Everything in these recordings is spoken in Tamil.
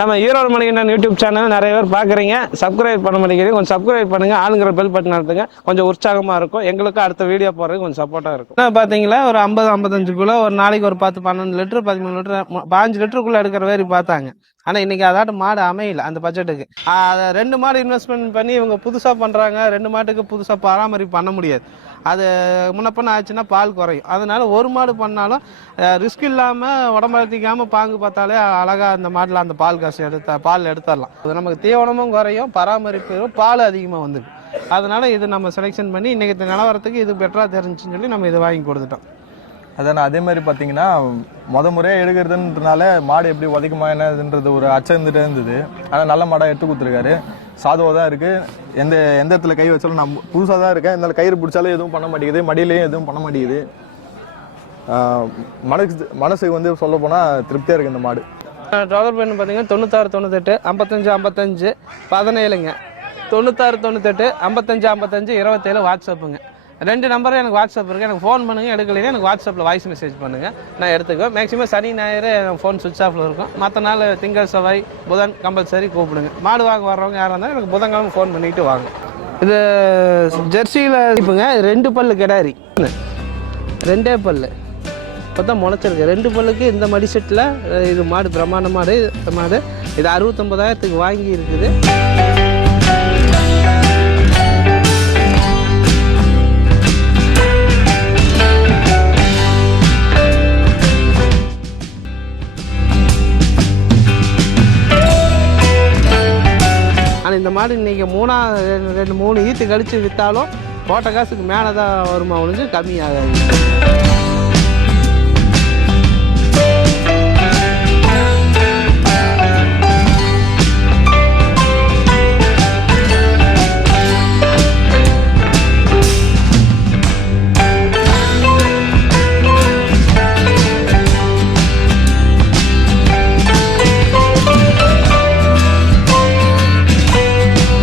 நம்ம ஈரோடு மணிகண்டன் யூடியூப் சேனல் நிறைய பேர் பார்க்குறீங்க, சப்ஸ்கிரைப் பண்ண மாட்டேங்கிறீங்க. கொஞ்சம் சப்ஸ்கிரைப் பண்ணுங்க, ஆளுங்கிற பெல் பட்டன் அழுத்துங்க. கொஞ்சம் உற்சாகமாக இருக்கும், எங்களுக்கு அடுத்த வீடியோ போடுறதுக்கு கொஞ்சம் சப்போர்ட்டாக இருக்கும். பார்த்தீங்களா, ஒரு 50-55 கிலோ ஒரு நாளைக்கு ஒரு 10-12 லிட்டர் 13 லிட்டர் 15 லிட்டருக்குள்ளே எடுக்கிற மாதிரி பார்த்தாங்க. ஆனால் இன்றைக்கி அதாட்டு மாடு அமையல அந்த பட்ஜெட்டுக்கு. அதை 2 மாடு இன்வெஸ்ட்மெண்ட் பண்ணி இவங்க புதுசாக பண்ணுறாங்க. 2 மாட்டுக்கு புதுசாக பராமரிப்பு பண்ண முடியாது. அது முன்னப்பண்ண ஆச்சுன்னா பால் குறையும். அதனால ஒரு மாடு பண்ணாலும் ரிஸ்க் இல்லாமல் உடம்படுத்திக்காமல் பாங்கு பார்த்தாலே அழகாக அந்த மாட்டில் அந்த பால் காசு பால் எடுத்துடலாம். அது நமக்கு தீவனமும் குறையும், பராமரிப்பு பால் அதிகமாக வந்துடும். அதனால இது நம்ம செலெக்ஷன் பண்ணி இன்றைக்கி நிலவரத்துக்கு இது பெட்டராக தெரிஞ்சுன்னு சொல்லி நம்ம இதை வாங்கி கொடுத்துட்டோம். அதான் அதே மாதிரி பார்த்தீங்கன்னா முறையாக எடுக்கிறதுன்றனால மாடு எப்படி உதைக்குமா என்னதுன்றது ஒரு அச்சம் இருந்தது. ஆனால் நல்ல மாடாக எடுத்து கொடுத்துருக்காரு. சாதுவாக தான் இருக்குது. எந்த இடத்துல கை வச்சாலும் நான் புதுசாக தான் இருக்கேன். இந்த கயிறு பிடிச்சாலும் எதுவும் பண்ண மாட்டேங்குது, மடியிலையும் எதுவும் பண்ண மாட்டேங்குது. மனசுக்கு வந்து சொல்ல போனால் திருப்தியாக இருக்குது இந்த மாடு. தொடர்பு என்ன பார்த்தீங்கன்னா 96 98 55 55 17ங்க. 96 98 55 55 27 வாட்ஸ்அப்புங்க. 2 நம்பரும் எனக்கு வாட்ஸ்அப் இருக்குது. எனக்கு ஃபோன் பண்ணுங்கள், எடுக்கலைன்னா எனக்கு வாட்ஸ்அப்பில் வாய்ஸ் மெசேஜ் பண்ணுங்கள், நான் எடுத்துக்குவேன். மேக்ஸிமம் சனி ஞாயிறு ஃபோன் சுவிட்ச் ஆஃபில் இருக்கும். மற்ற நாள் திங்கள் செவ்வாய் புதன் கம்பல்சரி கூப்பிடுங்க. மாடு வாங்க வர்றவங்க யாராக இருந்தாலும் எனக்கு புதன்கிழமை ஃபோன் பண்ணிவிட்டு வாங்க. இது ஜெர்சியில் இப்போங்க 2 பல்லு கிடாரி, 2 பல்லு இப்போ தான் முளைச்சிருக்கு. 2 பல்லுக்கு இந்த மடி செட்டில் இது மாடு பிரமாண்ட மாடு. இந்த மாடு இது 69,000க்கு வாங்கி இருக்குது. ஆனால் இந்த மாடு இன்றைக்கி 2-3 ஈத்து கழித்து விற்றாலும் போட்ட காசுக்கு மேலே தான் வருமா ஒழிஞ்சு கம்மியாகாது.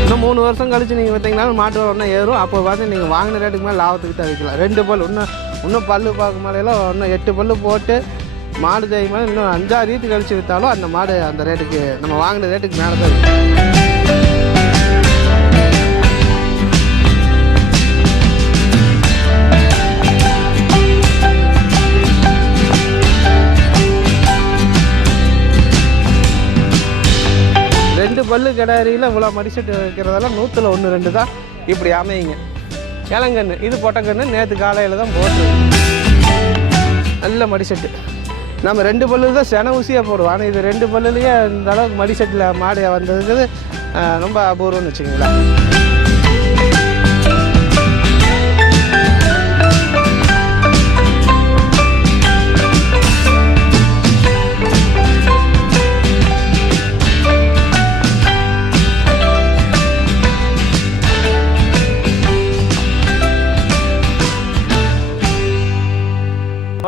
இன்னும் 3 வருஷம் கழிச்சு நீங்கள் பார்த்தீங்கன்னா மாட்டு ஒன்றா ஏறும். அப்போ பார்த்து நீங்கள் வாங்கின ரேட்டுக்கு மேலே லாபத்துக்கு தான் வைக்கலாம். 2 பல் இன்னும் பல்லு பார்க்க மாதிரியெல்லாம் இன்னும் 8 பல்லு போட்டு மாடு தேய்மா இன்னும் 5-6 ஈத்து கழிச்சு விற்றாலும் அந்த மாடு அந்த ரேட்டுக்கு நம்ம வாங்கின ரேட்டுக்கு மேலே தான் இருக்கும். பல்லு கிடாரியில் இவ்வளோ மடிசெட்டு வைக்கிறதெல்லாம் 100ல் 1-2 தான் இப்படி அமையுங்க. இளங்கன்று இது பொட்டக்கன்று நேற்று காலையில் தான் போட்டு நல்ல மடிசெட்டு. நம்ம 2 பல்லு தான் சென ஊசியாக போடுவோம். ஆனால் இது 2 பல்லுலேயே இந்த அளவுக்கு மடிசெட்டில் மாடு வந்ததுக்கு ரொம்ப அபூர்வம்னு வச்சுக்கோங்களேன்.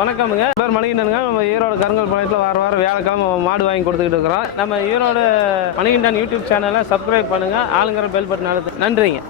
வணக்கமுங்க, பேர் மணிகண்டனுங்க. நம்ம ஈரோடு கருங்கல் பாளையத்தில் வாரம் வியாழக்கிழமை மாடு வாங்கி கொடுத்துக்கிட்டு இருக்கிறோம். நம்ம ஈரோடு மணிகண்டன் யூடியூப் சேனலை சப்ஸ்கிரைப் பண்ணுங்கள், ஆளுங்கிற பெல் பட்டன் அழுத்து. நன்றிங்க.